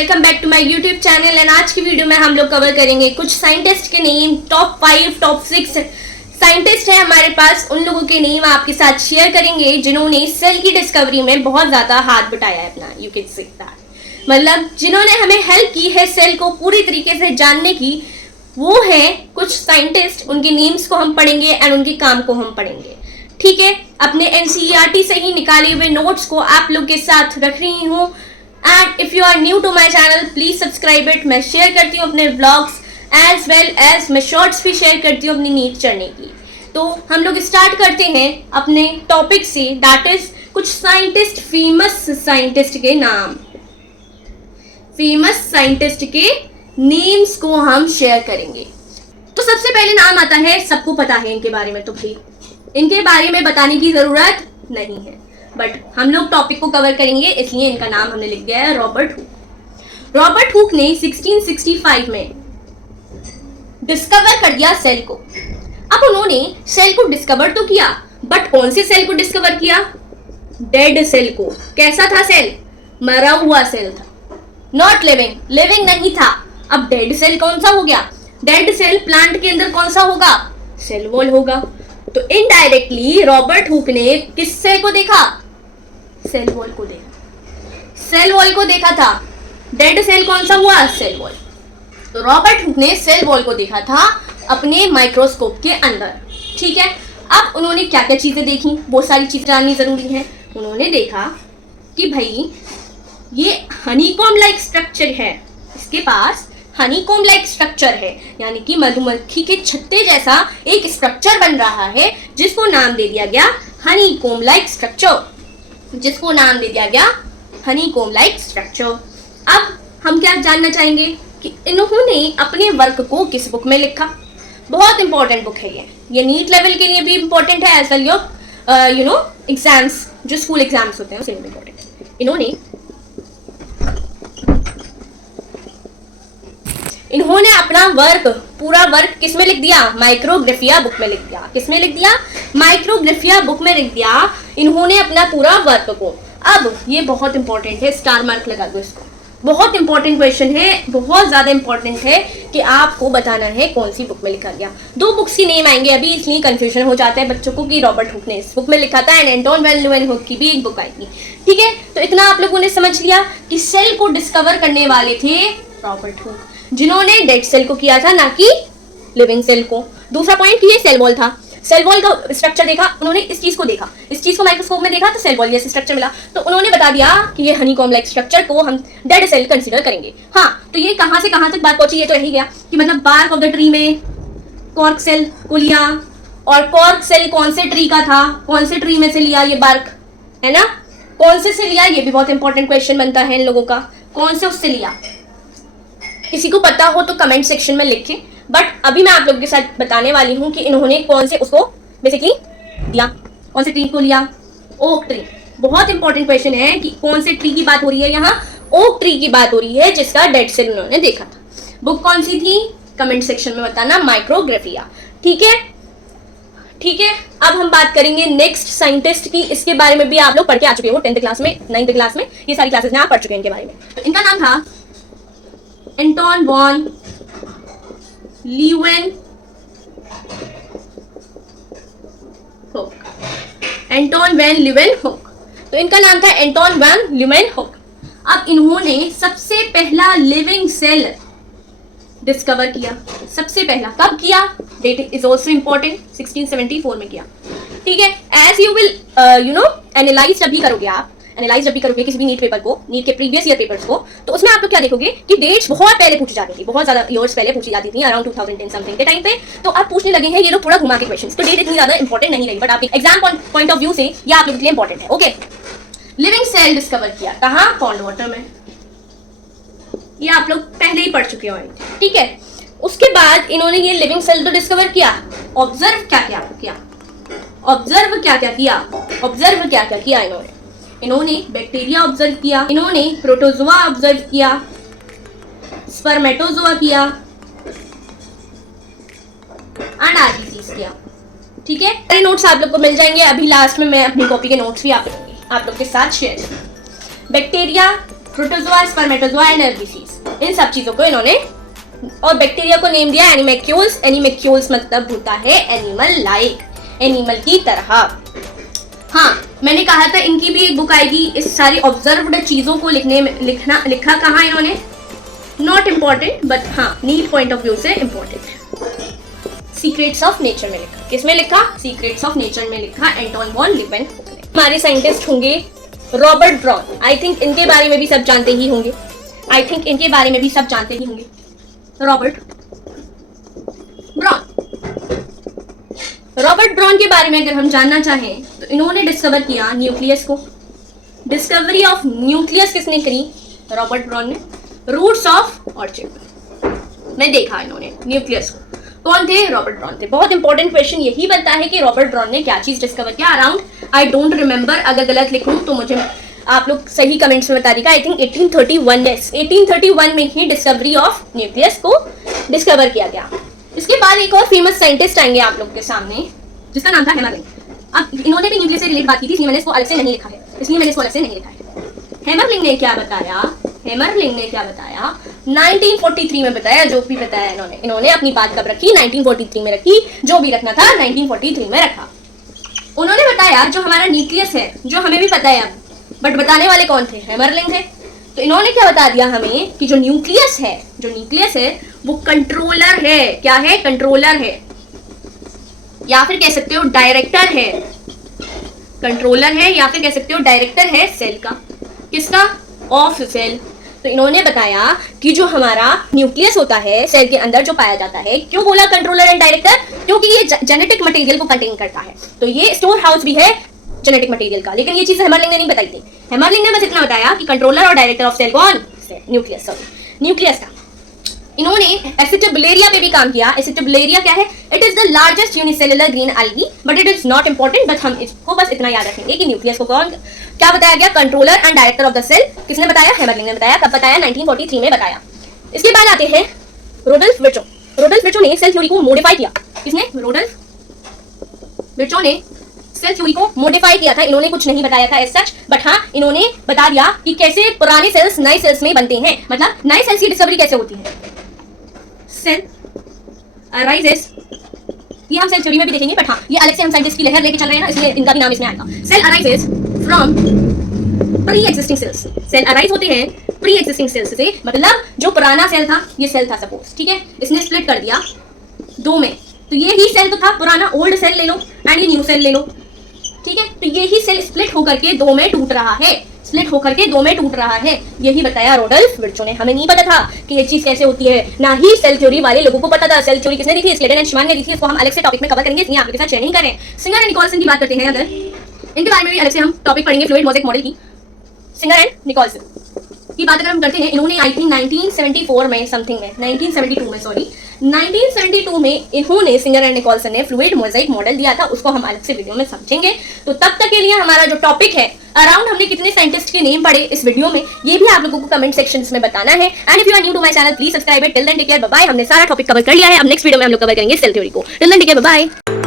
Welcome back to my YouTube channel. And आज की video में हम लोग कवर करेंगे कुछ साइंटिस्ट के नेम, टॉप 5 टॉप 6 साइंटिस्ट है हमारे पास। उन लोगों के नेम आपके साथ शेयर करेंगे जिन्होंने सेल की डिस्कवरी में बहुत ज्यादा हाथ बटाया है अपना। यू कैन से दैट, मतलब जिन्होंने हमें हेल्प की है सेल को पूरी तरीके से जानने की, वो है कुछ साइंटिस्ट। उनके नेम्स को हम पढ़ेंगे एंड उनके काम को हम पढ़ेंगे। ठीक है, अपने एनसीईआरटी से ही निकाले हुए नोट्स को आप लोग के साथ रख रही हूँ। And if you are new to my channel please subscribe it. मैं शेयर करती हूँ अपने व्लॉग्स एज वेल एज मैं शॉर्ट्स भी शेयर करती हूँ अपनी नीट चढ़ने की। तो हम लोग स्टार्ट करते हैं अपने टॉपिक से, दैट इज कुछ साइंटिस्ट, फेमस साइंटिस्ट के नाम, फेमस साइंटिस्ट के नेम्स को हम शेयर करेंगे। तो सबसे पहले नाम आता है, सबको पता है इनके बारे में, तो भाई इनके बारे में बताने की जरूरत नहीं है, बट हम लोग टॉपिक को कवर करेंगे इसलिए इनका नाम हमने लिख दिया है, रॉबर्ट हुक। रॉबर्ट हुक ने 1665 में डिस्कवर कर दिया सेल को। अब उन्होंने सेल को डिस्कवर तो किया, बट कौन से सेल को डिस्कवर किया? डेड सेल को। कैसा था सेल? मरा हुआ सेल था, नॉट लिविंग, लिविंग नहीं था। अब डेड सेल कौन सा हो गया? डेड सेल प्लांट के अंदर कौन सा होगा? सेल वॉल होगा। तो इनडायरेक्टली रॉबर्ट हुक ने किस सेल को देखा? सेल वॉल को देखा। सेल वॉल को देखा था। डेड सेल कौन सा हुआ? Cell wall. तो रॉबर्ट हुक ने सेल वॉल को देखा था अपने माइक्रोस्कोप के अंदर। ठीक है, अब उन्होंने क्या क्या चीजें देखी, बहुत सारी चीजें जाननी जरूरी है। उन्होंने देखा कि भाई ये हनीकॉम लाइक स्ट्रक्चर है, इसके पास हनीकॉम लाइक स्ट्रक्चर है, यानी कि मधुमक्खी के छत्ते जैसा एक स्ट्रक्चर बन रहा है, जिसको नाम दे दिया गया हनीकॉम लाइक स्ट्रक्चर, जिसको नाम दे दिया गया हनीकॉम लाइक स्ट्रक्चर। अब हम क्या जानना चाहेंगे कि इन्होंने अपने वर्क को किस बुक में लिखा? बहुत इंपॉर्टेंट बुक है ये नीट लेवल के लिए भी इंपॉर्टेंट है, as well your you know exams, जो स्कूल एग्जाम्स होते हैं उसके लिए इंपॉर्टेंट है। इन्होंने अपना वर्क, पूरा वर्क किस में लिख दिया? माइक्रोग्राफिया बुक में लिख दिया। किस में लिख दिया? माइक्रोग्राफिया बुक में लिख दिया इन्होंने अपना पूरा वर्क को। अब ये बहुत इंपॉर्टेंट है, स्टार मार्क लगा दो इसको। बहुत इंपॉर्टेंट क्वेश्चन है, बहुत ज्यादा इंपॉर्टेंट है कि आपको बताना है कौन सी बुक में लिखा गया। दो बुक्स की नेम आएंगे अभी, इसलिए कंफ्यूजन हो जाता है बच्चों को कि रॉबर्ट हुक ने इस बुक में लिखा था एंड एंटोन वैन ल्यूवेनहुक की भी एक बुक आएगी। ठीक है, तो इतना आप लोगों ने समझ लिया कि सेल को डिस्कवर करने वाले थे रॉबर्ट हुक, जिन्होंने डेड सेल को किया था, ना कि लिविंग सेल को। दूसरा पॉइंट ये सेल वॉल था। सेल वॉल का स्ट्रक्चर देखा उन्होंने, इस चीज को देखा, इस चीज को माइक्रोस्कोप में देखा तो सेल वॉल जैसे स्ट्रक्चर मिला, तो उन्होंने बता दिया कि ये हनीकॉम लाइक स्ट्रक्चर को हम डेड सेल कंसीडर करेंगे। हाँ, तो ये कहां से कहां तक बात पहुंची, ये तो रही गया कि मतलब बार्क ऑफ द ट्री में कॉर्क सेल को लिया, और कॉर्क सेल कौन से ट्री का था, कौन से ट्री में से लिया ये बार्क, है ना, कौन से लिया, ये भी बहुत इंपॉर्टेंट क्वेश्चन बनता है इन लोगों का, कौन से उससे लिया। किसी को पता हो तो कमेंट सेक्शन में लिखें, बट अभी मैं आप लोगों के साथ बताने वाली हूं कि इन्होंने कौन से उसको बेसिकली दिया, कौन से ट्री को लिया? Oak tree. बहुत इंपॉर्टेंट क्वेश्चन है कि कौन से ट्री की बात हो रही है यहाँ? ओक ट्री की बात हो रही है, जिसका डेड सेल उन्होंने देखा था। बुक कौन सी थी? कमेंट सेक्शन में बताना, माइक्रोग्राफिया। ठीक है, ठीक है। अब हम बात करेंगे नेक्स्ट साइंटिस्ट की। इसके बारे में भी आप लोग पढ़ के आ चुके हो 10th क्लास में, 9th क्लास में, ये सारी क्लासेस में आप पढ़ चुके हैं इनके बारे में। तो इनका नाम था Anton von Leeuwenhoek. Anton van Leeuwenhoek, तो इनका नाम था एंटोन वैन ल्यूवेनहुक। अब इन्होंने सबसे पहला लिविंग सेल डिस्कवर किया। सबसे पहला कब किया? डेट इज ऑल्सो इंपॉर्टेंट, 1674 में किया। ठीक है, as you will you know analyse जब भी करोगे आप, एनालाइज जब भी करोगे किसी भी नीट पेपर को, नीट के प्रीवियस ईयर पेपर्स को, तो उसमें आप लोग क्या देखोगे कि डेट्स बहुत पहले पूछी जाती थी, बहुत ज्यादा ईयर्स पहले पूछी जाती थी, अराउंड 2010 समथिंग के टाइम पे। तो अब पूछने लगे हैं ये लोग पूरा घुमा के क्वेश्चंस, तो डेट इतनी ज्यादा इंपॉर्टेंट नहीं रही, बट आपके एग्जाम पॉइंट ऑफ व्यू से ये आप लोग के लिए इंपॉर्टेंट है। ओके, लिविंग सेल डिस्कवर किया कहाँ? पॉन्ड वाटर में। ये आप लोग पहले ही पढ़ चुके हो। ठीक है, उसके बाद इन्होंने ये लिविंग सेल तो डिस्कवर किया, ऑब्जर्व क्या क्या किया? ऑब्जर्व क्या क्या किया? ऑब्जर्व क्या क्या किया इन्होंने बैक्टीरिया ऑब्जर्व किया, इन्होंने प्रोटोजोआ ऑब्जर्व किया, स्पर्मेटोजोआ किया, एंड आरबीसीज किया। ठीक है, सारे नोट्स आप लोग को मिल जाएंगे। अभी लास्ट में मैं अपनी कॉपी के नोट्स भी आप लोग के साथ शेयर करूंगी। बैक्टीरिया, प्रोटोजोआ, स्पर्मेटोजोआ एंड एल्बिसीज, इन सब चीजों को इन्होंने, और बैक्टीरिया को नेम दिया एनिमैक्यूल्स। एनिमैक्यूल्स मतलब होता है एनिमल लाइक, एनिमल की तरह। हाँ, मैंने कहा था इनकी भी एक बुक आएगी इस सारी ऑब्जर्व्ड चीजों को लिखने में, लिखा कहाँ इन्होंने, नॉट इम्पॉर्टेंट बट हाँ नीट पॉइंट ऑफ व्यू से इम्पॉर्टेंट। सीक्रेट्स ऑफ नेचर में लिखा, किसमें लिखा, सीक्रेट्स ऑफ नेचर में लिखा, एंटोन वॉन लीवेनहुक ने। हमारे साइंटिस्ट होंगे रॉबर्ट ब्राउन, आई थिंक इनके बारे में भी सब जानते ही होंगे, आई थिंक इनके बारे में भी सब जानते ही होंगे, रॉबर्ट ब्राउन। रॉबर्ट ब्राउन के बारे में अगर हम जानना चाहें तो इन्होंने डिस्कवर किया न्यूक्लियस को। डिस्कवरी ऑफ न्यूक्लियस किसने करी, रॉबर्ट ब्राउन ने। रूट्स ऑफ ऑर्चिड में देखा इन्होंने न्यूक्लियस को। कौन थे, रॉबर्ट ब्राउन थे। बहुत इंपॉर्टेंट क्वेश्चन यही बनता है कि रॉबर्ट ब्राउन ने क्या चीज डिस्कवर किया अराउंड, आई डोंट रिमेंबर, अगर गलत लिखूं तो मुझे आप लोग सही कमेंट्स में बता दीजिएगा। आई थिंक 1831, यस 1831 में ही डिस्कवरी ऑफ न्यूक्लियस को डिस्कवर किया गया। इसके बाद एक और फेमस साइंटिस्ट आएंगे आप लोग के सामने जिसका नाम था हेमरलिंग। अब इन्होंने भी न्यूक्लियस से रिलेट बात की थी, इसलिए मैंने इसको अलग से नहीं लिखा है, इसलिए मैंने इसको अलग से नहीं लिखा है। हेमरलिंग ने क्या बताया, हेमरलिंग ने क्या बताया 1943 में बताया, जो भी बताया इन्होंने अपनी बात कब रखी, 1943 में रखी, जो भी रखना था 1943 में रखा। उन्होंने बताया जो हमारा न्यूक्लियस है, जो हमें भी पता है अब, बट बताने वाले कौन थे, हेमरलिंग थे। तो इन्होंने क्या बता दिया हमें कि जो न्यूक्लियस है वो कंट्रोलर है। क्या है, कंट्रोलर है, या फिर कह सकते हो डायरेक्टर है। कंट्रोलर है या फिर कह सकते हो डायरेक्टर है सेल का, किसका, ऑफ सेल। तो इन्होंने बताया कि जो हमारा न्यूक्लियस होता है सेल के अंदर जो पाया जाता है, क्यों बोला कंट्रोलर एंड डायरेक्टर, क्योंकि ये जेनेटिक मटेरियल को कंटेन करता है, तो ये स्टोर हाउस भी है जेनेटिक मटेरियल का। लेकिन ये चीज हेमरलिंग ने नहीं बताई थी। हेमरलिंग ने बस इतना बताया कि कंट्रोलर और डायरेक्टर ऑफ सेल कौन, न्यूक्लियस, सॉरी न्यूक्लियस का। इन्होंने एसिटिबुलेरिया पे भी काम किया। एसिटिबुलेरिया क्या है, it is the largest unicellular green algae, but it is not important, but हम इसको बस इतना याद रखेंगे कि न्यूक्लियस को कौन क्या बताया गया, controller and director of the cell. किसने बताया, हेमरलिंग ने बताया। कब बताया, 1943 में बताया। इसके बाद आते हैं रोडल्फ विर्चो। रोडल्फ विर्चो ने सेल थ्योरी को मॉडिफाई किया। किसने, रोडल्फ विर्चो ने सेल थ्योरी को मॉडिफाई किया था। इन्होंने कुछ नहीं बताया था एज सच, बट हाँ इन्होंने बता दिया कि कैसे पुराने सेल्स नए सेल्स में बनते हैं, मतलब नए सेल्स की डिस्कवरी कैसे होती है। सेल अराइजेस, ये हम सेल थ्योरी में भी देखेंगे, बट हाँ ये अलग से हम साइंटिस्ट की लहर लेके चल रहे हैं ना, इसलिए इनका भी नाम इसमें आएगा। Cell arises from pre existing cells. Cell arise होते हैं प्री एक्जिस्टिंग सेल्स से, मतलब जो पुराना सेल था, ये सेल था सपोज, ठीक है, इसने स्प्लिट कर दिया दो में, तो ये ही सेल तो था पुराना, ओल्ड सेल ले लो एंड ये न्यू सेल ले लो, ठीक है। तो ये ही सेल स्प्लिट होकर के दो में टूट रहा है, स्प्लिट होकर के दो में टूट रहा है, यही बताया रोडल्फ विर्चो ने। हमें नहीं पता था कि ये चीज कैसे होती है, ना ही सेल थ्योरी वाले लोगों को पता था। सेल थ्योरी किसने दी थी, स्लेडन एंड श्वान ने दी थी। इसको हम अलग से टॉपिक में कवर करेंगे, इसलिए आपके साथ शेयर नहीं करें। सिंगर एंड निकोलसन की बात करते हैं, अगर इनके बारे में भी अलग से हम टॉपिक पढ़ेंगे, फ्लूइड मोज़ेक मॉडल की। सिंगर एंड निकोलसन की बात अगर हम करते हैं, इन्होंने आई थिंक 1974 में समथिंग में 1972 में सॉरी 1972 में इन्होंने सिंगर एंड निकोलसन ने फ्लूइड मोज़ेक मॉडल दिया था। उसको हम अलग से वीडियो में समझेंगे। तो तब तक के लिए हमारा जो टॉपिक है अराउंड हमने कितने साइंटिस्ट के नेम पढ़े इस वीडियो में, ये भी आप लोगों को कमेंट सेक्शंस में बताना है। And if you are new to my channel please subscribe it. Till then take care, bye bye. हमने सारा टॉपिक कवर कर लिया है, अब नेक्स्ट वीडियो में हम लोग कवर करेंगे सेल थ्योरी को। Till then take care, bye bye.